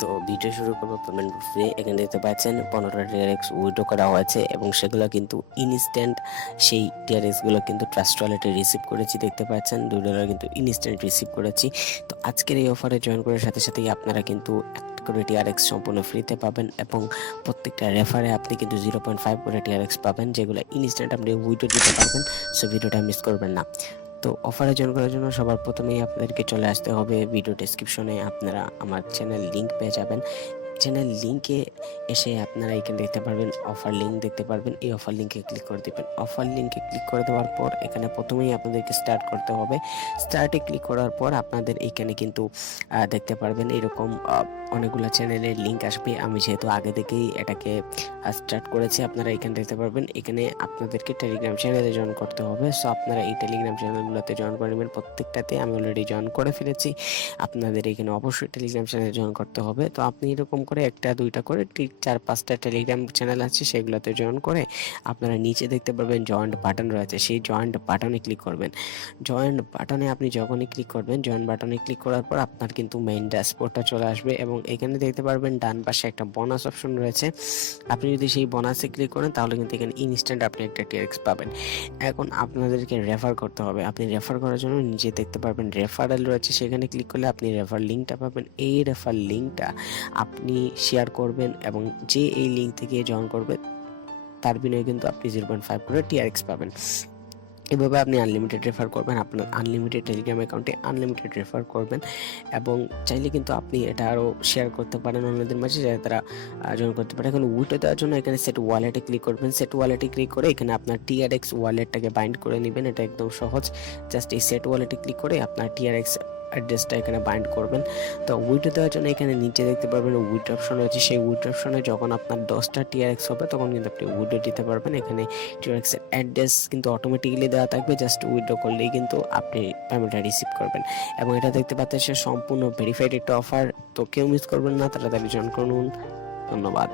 তো ভিডিও শুরু করবো পেমেন্ট ফ্রি। এখানে দেখতে পাচ্ছেন 15টা টিআরএক্স উইথড্র করা হয়েছে এবং সেগুলো কিন্তু ইনস্ট্যান্ট। সেই টিআরএক্স গুলো কিন্তু ট্রাস্ট ওয়ালেটে রিসিভ করেছি, দেখতে পাচ্ছেন $2 কিন্তু ইনস্ট্যান্ট রিসিভ করেছি। তো আজকের এই অফারে জয়েন করার সাথে সাথেই আপনারা কিন্তু একটা করে টিআরএক্স সম্পূর্ণ ফ্রিতে পাবেন এবং প্রত্যেকটা রেফারে আপনি কিন্তু 0.5 করে টিআরএক্স পাবেন, যেগুলো ইনস্ট্যান্ট আপনি উইথড্র দিতে পারবেন। সো ভিডিওটা মিস করবেন না। তো অফারে জয়েন করার জন্য সবার প্রথমেই আপনাদেরকে চলে আসতে হবে ভিডিও ডেসক্রিপশনে। আপনারা আমার চ্যানেল লিংক পেয়ে যাবেন। চ্যানেল লিংকে এসে আপনারা এখানে দেখতে পারবেন অফার লিংক দেখতে পারবেন। এই অফার লিংকে ক্লিক করে দেবেন। অফার লিংকে ক্লিক করে দেওয়ার পর এখানে প্রথমেই আপনাদেরকে স্টার্ট করতে হবে। স্টার্টে ক্লিক করার পর আপনাদের এখানে কিন্তু দেখতে পারবেন এরকম অনেকগুলো চ্যানেলের লিংক আসবে। আমি যেহেতু আগে থেকেই এটাকে স্টার্ট করেছি, আপনারা এখানে দেখতে পারবেন। এখানে আপনাদেরকে টেলিগ্রাম চ্যানেলে জয়েন করতে হবে। সো আপনারা এই টেলিগ্রাম চ্যানেলগুলোতে জয়েন করে নেবেন। প্রত্যেকটাতে আমি অলরেডি জয়েন করে ফেলেছি। আপনাদের এখানে অবশ্যই টেলিগ্রাম চ্যানেলে জয়েন করতে হবে। তো আপনি এরকম করে একটা দুইটা করে 4-5টা টেলিগ্রাম চ্যানেল আছে, সেগুলোতে জয়েন করে আপনারা নিচে দেখতে পারবেন জয়েন্ট বাটন রয়েছে, সেই জয়েন্ট বাটনে ক্লিক করবেন। জয়েন্ট বাটনে আপনি যখনই ক্লিক করবেন, জয়েন্ট বাটনে ক্লিক করার পর আপনার কিন্তু মেইন ড্যাশবোর্ডটা চলে আসবে এবং এখানে দেখতে পারবেন ডান পাশে একটা বোনাস অপশন রয়েছে। আপনি যদি সেই বোনাসে ক্লিক করেন তাহলে কিন্তু এখানে ইনস্ট্যান্ট আপনি একটা টিআরএক্স পাবেন। এখন আপনাদেরকে রেফার করতে হবে। আপনি রেফার করার জন্য নিচে দেখতে পারবেন রেফারেল রয়েছে, সেখানে ক্লিক করলে আপনি রেফার লিঙ্কটা পাবেন। এই রেফার লিঙ্কটা আপনি শেয়ার করবেন এবং যে এই লিঙ্ক থেকে জয়েন করবে তার বিনিময়ে কিন্তু আপনি 0.5 করে টিআরএক্স পাবেন। এভাবে আপনি আনলিমিটেড রেফার করবেন, আপনার আনলিমিটেড টেলিগ্রাম অ্যাকাউন্টে আনলিমিটেড রেফার করবেন এবং চাইলে কিন্তু আপনি এটা আরও শেয়ার করতে পারেন অন্যদের মাঝে, যাতে তারা জয়েন করতে পারে। এখন উইথড্র দেওয়ার জন্য এখানে সেট ওয়ালেটে ক্লিক করবেন। সেট ওয়ালেটে ক্লিক করে এখানে আপনার টিআরএক্স ওয়ালেটটাকে বাইন্ড করে নেবেন। এটা একদম সহজ। জাস্ট এই সেট ওয়ালেটে ক্লিক করে আপনার টিআরএক্স অ্যাড্রেসটা এখানে বাইন্ড করবেন। তো উইথড্র দেওয়ার জন্য এখানে নিচে দেখতে পারবেন উইথড্র অপশন রয়েছে। সেই উইথড্র অপশনে যখন আপনার 10টা টিআরএক্স হবে তখন কিন্তু আপনি উইথড্র দিতে পারবেন। এখানে টিআরএক্স এর অ্যাড্রেস কিন্তু অটোমেটিক্যালি দেওয়া থাকবে, জাস্ট উইথড্র করলেই কিন্তু আপনি পেমেন্টটা রিসিভ করবেন। এবং এটা দেখতে পাচ্ছেন সম্পূর্ণ ভেরিফাইড একটা অফার। তো কেউ মিস করবেন না, তাড়াতাড়ি জয়েন করুন। ধন্যবাদ।